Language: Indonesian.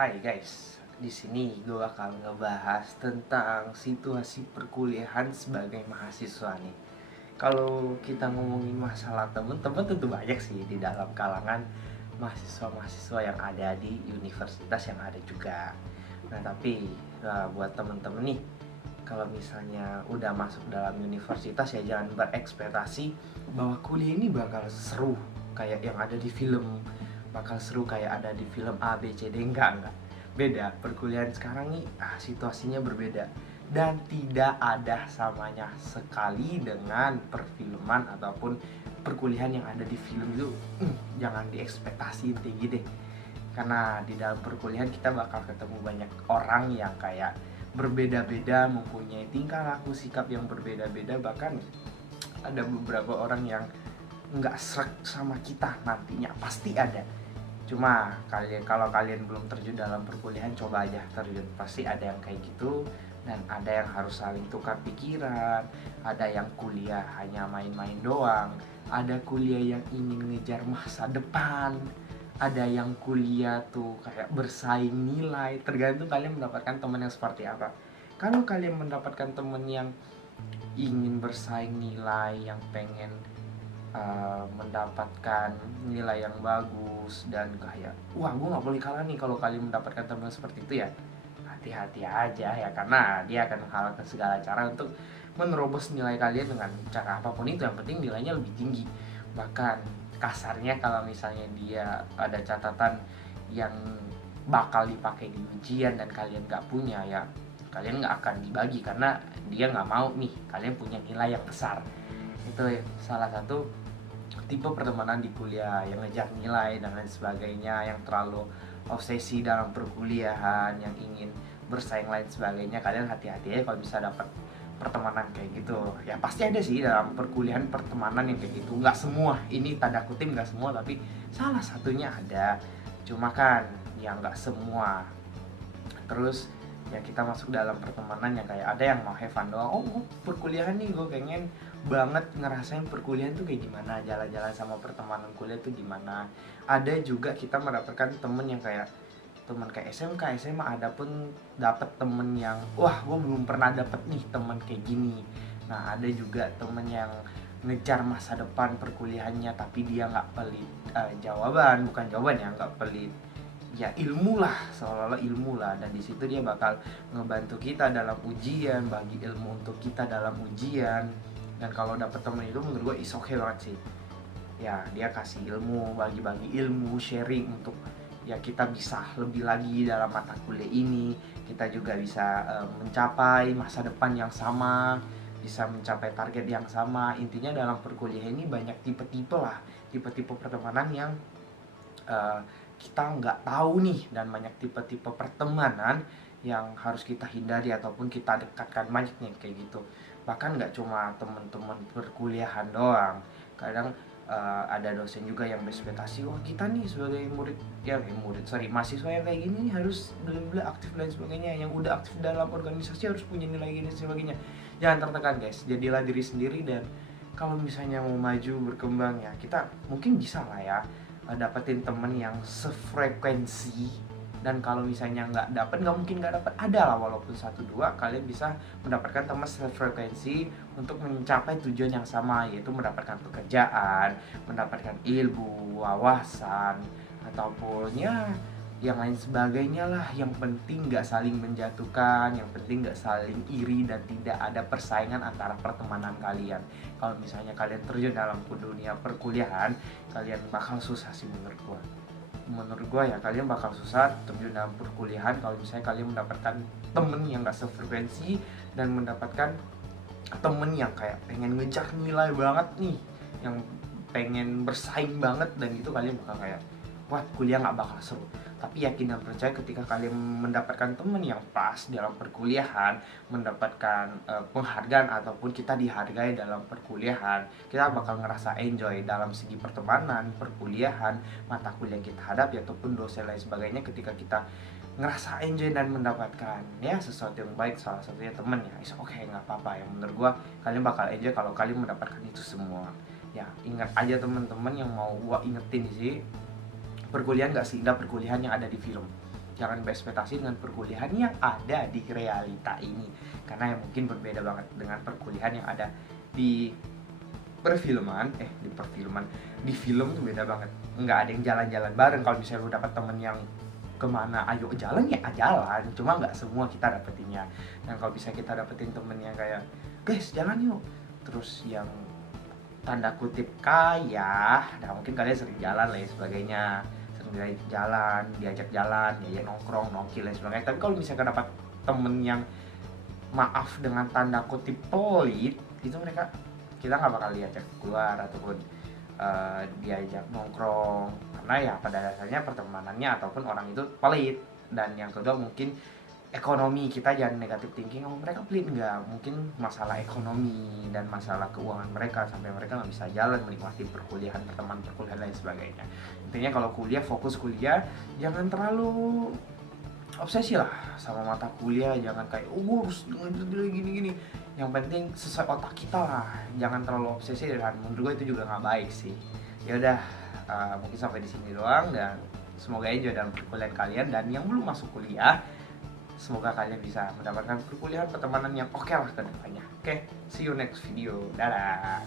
Hai guys, di sini gue bakal ngebahas tentang situasi perkuliahan sebagai mahasiswa nih. Kalau kita ngomongin masalah temen-temen tentu banyak sih di dalam kalangan mahasiswa-mahasiswa yang ada di universitas yang ada juga. Nah tapi buat temen-temen nih, kalau misalnya udah masuk dalam universitas ya jangan berekspektasi bahwa kuliah ini bakal seru kayak yang ada di film, bakal seru kayak ada di film A B C D. Enggak beda. Perkuliahan sekarang nih situasinya berbeda dan tidak ada samanya sekali dengan perfilman ataupun perkuliahan yang ada di film itu. Jangan diekspektasiin tinggi deh, karena di dalam perkuliahan kita bakal ketemu banyak orang yang kayak berbeda-beda, mempunyai tingkah laku sikap yang berbeda-beda, bahkan ada beberapa orang yang nggak srek sama kita nantinya, pasti ada. Cuma kalau kalian belum terjun dalam perkuliahan, coba aja terjun, pasti ada yang kayak gitu. Dan ada yang harus saling tukar pikiran, ada yang kuliah hanya main-main doang, ada kuliah yang ingin ngejar masa depan, ada yang kuliah tuh kayak bersaing nilai. Tergantung kalian mendapatkan teman yang seperti apa. Kalau kalian mendapatkan teman yang ingin bersaing nilai, yang pengen mendapatkan nilai yang bagus dan kayak wah gue nggak boleh kalah nih, kalau kalian mendapatkan teman seperti itu ya hati-hati aja ya, karena dia akan menghalalkan segala cara untuk menerobos nilai kalian dengan cara apapun itu, yang penting nilainya lebih tinggi. Bahkan kasarnya kalau misalnya dia ada catatan yang bakal dipakai di ujian dan kalian nggak punya, ya kalian nggak akan dibagi karena dia nggak mau nih kalian punya nilai yang besar. Itu salah satu tipe pertemanan di kuliah, yang ngejar nilai dan lain sebagainya, yang terlalu obsesi dalam perkuliahan, yang ingin bersaing lain sebagainya. Kalian hati-hati aja kalau bisa dapat pertemanan kayak gitu. Ya pasti ada sih dalam perkuliahan pertemanan yang kayak gitu, nggak semua, ini tanda kutip nggak semua, tapi salah satunya ada. Cuma kan ya nggak semua. Terus ya kita masuk dalam pertemanan yang kayak ada yang mau have fun doang. Oh perkuliahan nih, gue pengen banget ngerasain perkuliahan tuh kayak gimana, jalan-jalan sama pertemanan kuliah tuh gimana. Ada juga kita mendapatkan temen yang kayak teman kayak SMK, SMA, ada pun dapat temen yang wah gue belum pernah dapet nih temen kayak gini. Nah ada juga temen yang ngejar masa depan perkuliahannya tapi dia nggak pelit jawaban, bukan jawaban ya, nggak pelit ya ilmu lah, seolah-olah ilmu lah, dan di situ dia bakal ngebantu kita dalam ujian, bagi ilmu untuk kita dalam ujian. Dan kalau dapet temen itu menurut gue is okay banget sih ya, dia kasih ilmu, bagi-bagi ilmu, sharing untuk ya kita bisa lebih lagi dalam mata kuliah ini, kita juga bisa mencapai masa depan yang sama, bisa mencapai target yang sama. Intinya dalam perkuliahan ini banyak tipe-tipe lah, tipe-tipe pertemanan yang kita nggak tahu nih, dan banyak tipe-tipe pertemanan yang harus kita hindari ataupun kita dekatkan, banyak nih kayak gitu. Bahkan nggak cuma teman-teman perkuliahan doang, kadang ada dosen juga yang berekspektasi wah kita nih sebagai murid ya mahasiswa yang kayak gini nih harus bla aktif dan sebagainya, yang udah aktif dalam organisasi harus punya nilai gini dan sebagainya. Jangan tertekan guys, jadilah diri sendiri, dan kalau misalnya mau maju berkembang ya kita mungkin bisa lah ya dapetin temen yang sefrekuensi. Dan kalau misalnya nggak mungkin nggak dapat, ada lah walaupun 1-2 kalian bisa mendapatkan teman sefrekuensi untuk mencapai tujuan yang sama, yaitu mendapatkan pekerjaan, mendapatkan ilmu, wawasan, ataupun ya yang lain sebagainya lah. Yang penting nggak saling menjatuhkan, yang penting nggak saling iri, dan tidak ada persaingan antara pertemanan kalian. Kalau misalnya kalian terjun dalam dunia perkuliahan, kalian bakal susah sih menurut gua ya, kalian bakal susah terjun dalam perkuliahan kalau misalnya kalian mendapatkan temen yang gak sefrekuensi, dan mendapatkan temen yang kayak pengen ngejar nilai banget nih, yang pengen bersaing banget, dan itu kalian bakal kayak wah kuliah gak bakal seru. Tapi yakin dan percaya ketika kalian mendapatkan temen yang pas dalam perkuliahan, mendapatkan penghargaan ataupun kita dihargai dalam perkuliahan, kita bakal ngerasa enjoy dalam segi pertemanan, perkuliahan, mata kuliah yang kita hadapi ataupun dosen lain sebagainya. Ketika kita ngerasa enjoy dan mendapatkan ya sesuatu yang baik, salah satunya temen ya, is okay, nggak apa-apa ya. Menurut gua kalian bakal enjoy kalau kalian mendapatkan itu semua. Ya ingat aja teman-teman, yang mau gua ingetin sih, perkuliahan gak seindah perkuliahan yang ada di film. jangan berekspektasi dengan perkuliahan yang ada di realita ini, karena yang mungkin berbeda banget dengan perkuliahan yang ada di di film tuh beda banget. Nggak ada yang jalan-jalan bareng. Kalau misalnya lu dapat temen yang kemana ayo jalan ya jalan, cuma nggak semua kita dapetinnya. Dan kalau bisa kita dapetin temen yang kayak guys jalan yuk, terus yang tanda kutip kaya, nah mungkin kalian sering jalan lah ya sebagainya, sering diajak jalan ya nongkrong nongki dan sebagainya. Tapi kalau misalkan dapat temen yang maaf dengan tanda kutip pelit, itu kita nggak bakal diajak keluar ataupun diajak nongkrong, karena ya pada dasarnya pertemanannya ataupun orang itu pelit. Dan yang kedua mungkin ekonomi, kita jangan negatif thinking, oh mereka pelit, nggak, mungkin masalah ekonomi dan masalah keuangan mereka sampai mereka nggak bisa jalan menikmati perkuliahan, perkuliahan lain sebagainya. Intinya kalau kuliah, fokus kuliah, jangan terlalu obsesi lah sama mata kuliah, jangan kayak harus gini-gini. Yang penting sesuai otak kita lah, jangan terlalu obsesi, dan menurut gue itu juga nggak baik sih. Ya udah, mungkin sampai di sini doang, dan semoga enjoy dalam perkuliahan kalian. Dan yang belum masuk kuliah, semoga kalian bisa mendapatkan perkuliahan pertemanan yang oke lah ke depannya. Oke, see you next video, dadah.